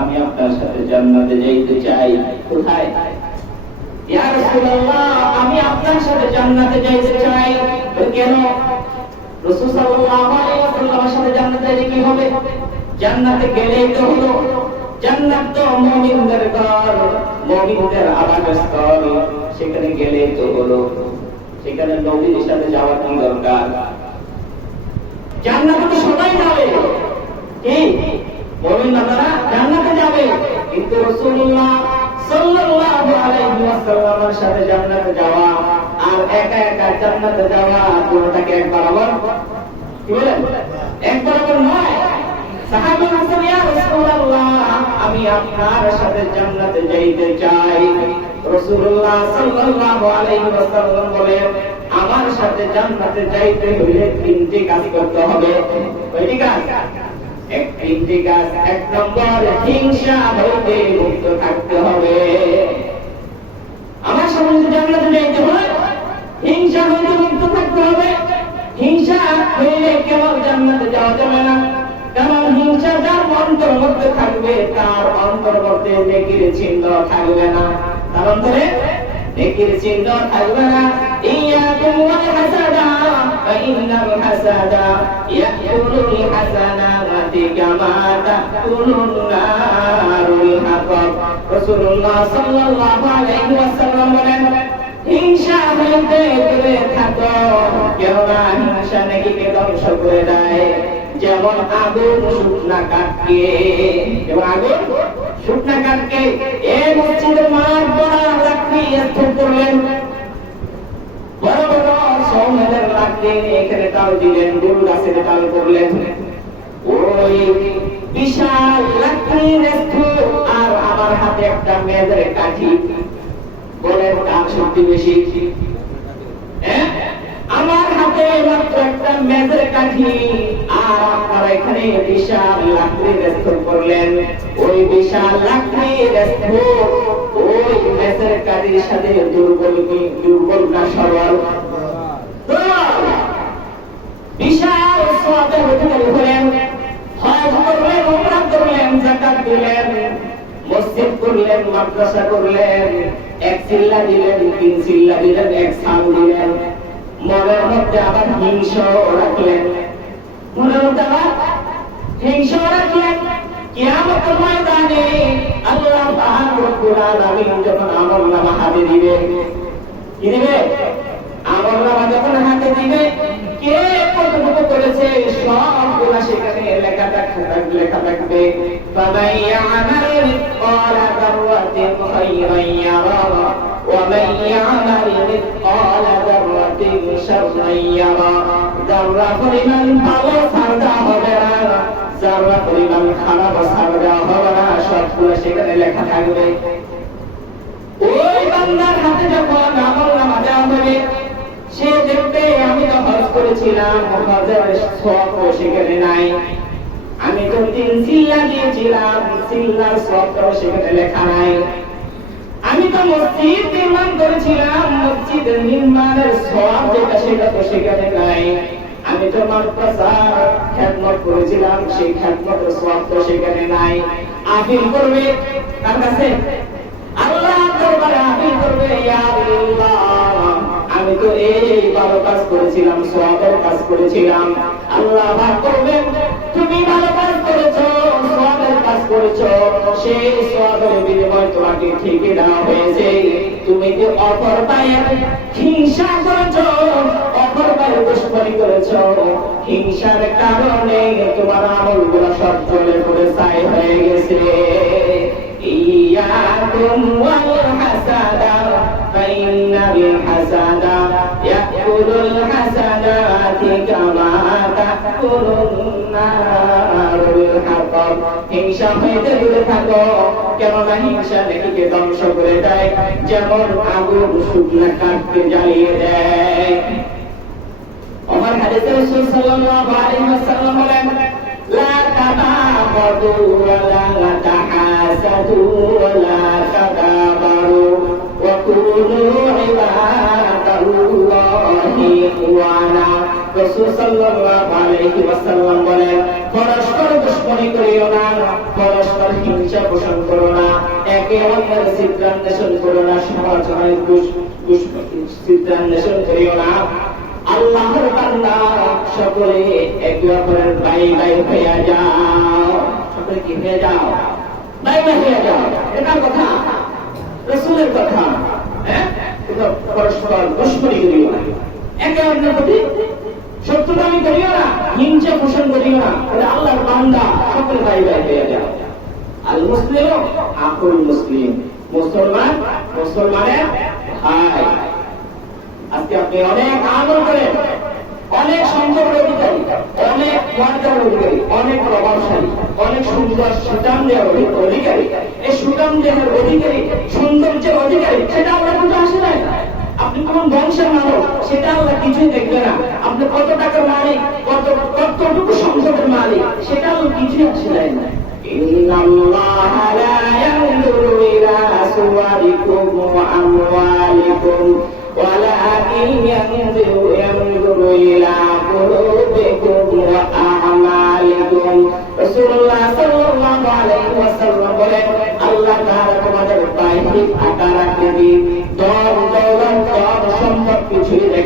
আমি আপনার সাথে জান্নাতে যাইতে চাই। কেন? গেলেই তো হলো। সেখানে গেলেই তো হলো। সেখানে নবীর সাথে যাওয়ার কি দরকার? জান্নাতে তো সবাই যাবে। কি? মুমিন বান্দারা জান্নাতে যাবে। কিন্তু রাসূলুল্লাহ সাল্লাল্লাহু আলাইহি ওয়াসাল্লামের সাথে জান্নাতে যাওয়া আর একা একা জান্নাতে যাওয়া দুটোটাকে এক বরাবর। কি বলেন? এক বরাবর নয়। সাহাবী বলছেন, ইয়া রাসূলুল্লাহ, আমি আপনার সাথে জান্নাতে যাইতে চাই। রাসূলুল্লাহ সাল্লাল্লাহু আলাইহি ওয়াসাল্লাম বলেন আমার সাথে জান্নাতে যাইতে হইলে তিনটি কাজ করতে হবে। কয়টি কাজ? এক, তিনটি কাজ। এক নম্বর, হিংসা হইতে মুক্ত থাকতে হবে। আমার সামনে যদি জান্নাতে যাইতে হয়, হিংসা হইতে মুক্ত থাকতে হবে। হিংসা হইলে কেবল জান্নাতে যাওয়া যাবে না। কারণ হিংসা যার অন্তর মধ্যে থাকবে, তার অন্তর মধ্যে নেকির চিহ্ন থাকবে না। তার অন্তরে নেকির চিহ্ন থাকবে না। ফাইন্নাল হাসাদা ইয়াকুলুল হাসানাতি কামা তাকুলুন নারুল হাতাব রাসূলুল্লাহ সাল্লাল্লাহু আলাইহি ওয়াসাল্লাম বলেন, হিংসা হইতে দূরে থাকো যেমন আগুন শুকনা কাঠকে যেমন আগুন শুকনা কাঠকে এ মসজিদের মাঠ বড় স্থির করলেন। সৌমেদের এখানে টাল দিলেন গরু গাছের টাল করলেন। ওই বিশাল লাকড়ির আর আমার হাতে একটা মেয়েদের কাঠি। বলেন, কার শক্তি বেশি? আমার হাতে মাত্র একটা মেজের কাঠি। আর আপনারা এখানে বিশাল লাকড়ির স্তূপ করলেন। ওই বিশাল লাকড়ির স্তূপ ওই মেজের কাঠির সাথে দুর্বল কি দুর্বল না দিলেন মসজিদ করলেন, মাদ্রাসা করলেন, এক চিল্লা দিলেন, তিন চিল্লা দিলেন, এক সাল দিলেন। মনের মধ্যে আবার হিংস রাখলেন। মনের মধ্যে আবার হিংস রাখলেন। কিয়ামত ময়দানে আল্লাহ পাক রব্বুল আলামিন যখন আমল নামা হাতে দিবে, কি দিবে? আমল নামা যখন হাতে দিবে, কে কতটুকু করেছে? সেখানে লেখা থাক- লেখা থাকবে فمن يعمل مثقال ذرة خيرا يره ومن يعمل مثقال ذرة شرا يره ذرة পরিমাণ ভালো সারদা হবে না যারা পরিমাণ খারাপ সারদা হবে না সবগুলো সেখানে লেখা থাকবে ওই বান্দার হাতে যখন আমল নামা দেওয়া হবে সে দেখবে আমি তো হজ করেছিলাম হজের সব সেখানে নাই আমি তো তিন চিল্লা দিয়েছিলাম চিল্লার সব সেখানে লেখা নাই। আমি তো মসজিদ নির্মাণ করেছিলাম মসজিদ নির্মাণের সব যেটা সেটা তো সেখানে নাই। আমি তো মাদ্রাসার খেদমত করেছিলাম, সেই খেদমতের সব তো সেখানে নাই। আপিল করবে তার কাছে? আল্লাহ দরবারে আপিল করবে, ইয়া আল্লাহ। আমি তো এই ভালো কাজ করেছিলাম সবের কাজ করেছিলাম। আল্লাহ ভাগ করবেন তুমি ভালো কাজ করেছ সবের কাজ করেছ। সেই সবের বিনিময় তোমাকে ঠিক দেওয়া হয়েছে। তুমি যে অপর পায়ের হিংসা করেছ, অপর পায়ের দুশ্মনী করেছ, হিংসার কারণে তোমার আমলগুলো সব চলে পড়ে ছাই হয়ে গেছে। ইয়া তুমি ওয়াল হাসাদা فإن الحسد يأكل الحسنات كما تأكل النار الحطب হিংসা হইতে দূরে থাকো কেননা হিংসা নেকিকে ধ্বংস করে দেয় যেমন আগুন শুকনা কাঠকে জ্বালিয়ে দেয় আমার হাদিসে রাসূল সাল্লাল্লাহু আলাইহি ওয়াসাল্লাম বলেন লা তাবাগু ওয়া লা তাহাসাদু ওয়া লা তাদাবারু সকলে একে অপরের বাই বাই হইয়া যাও। সকলে কি যাও? বাই বাই এটা কথা? রসুলের কথা হ্যাঁ কিন্তু পরস্পর দুশ্মনী করিও না একে অন্যের প্রতি শত্রুতামি করিও না হিংসা পোষণ করিও না তাহলে আল্লাহর বান্দা সকলে বাই বাই হইয়া যাও আল মুসলিম আকুল মুসলিম। মুসলমান, মুসলমানের ভাই। আজকে আপনি অনেক আমল করেন, অনেক সম্পর্কের অধিকারী অনেক মর্যাদার অধিকারী অনেক প্রভাবশালী, অনেক সুন্দর সুটাম দেওয়ার অধিকারী। এই সুটাম দেওয়ার অধিকারী, সৌন্দর্যের অধিকারী, সেটা আমরা কিন্তু আসে নাই? আপনি কোন বংশের মানুষ সেটা আল্লাহ কিছুই দেখবে না। আপনি কত টাকার মালিক, কত, কতটুকু সম্পদের মালিক, সেটা আল্লাহ কিছুই আসে যায় না। আল্লাহ তোমাদের বাহিনী ফাঁকা রাখতে দিন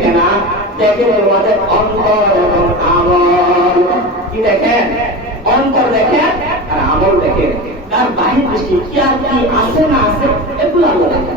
দেখে না দেখেন এর মধ্যে অন্তর এবং আমল। কি দেখেন অন্তর দেখেন আর আমল দেখেন তার বাহির দৃষ্টি কি আর কি আছে না আছে এগুলো আমরা দেখেন